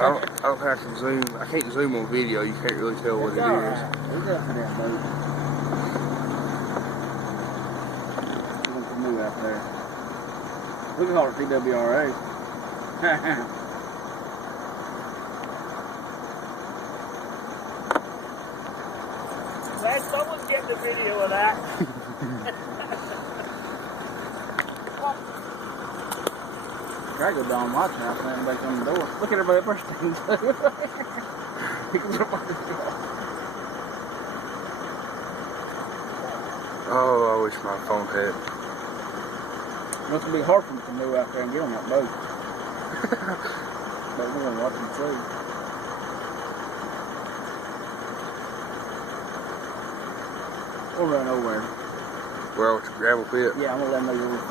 I don't have to zoom. I can't zoom on video. You can't really tell what it is. We're going for that boat. We're going to move out there. We can call it TWRA. Glad someone's getting a video of that. I go down watching house and everybody come to the door. Look at everybody first thing. Oh, I wish my phone had. Must be hard for them to move out there and get on that boat. But we're gonna watch them see. We'll run over there. Where with the gravel pit? Yeah, I'm gonna let them know you're with you.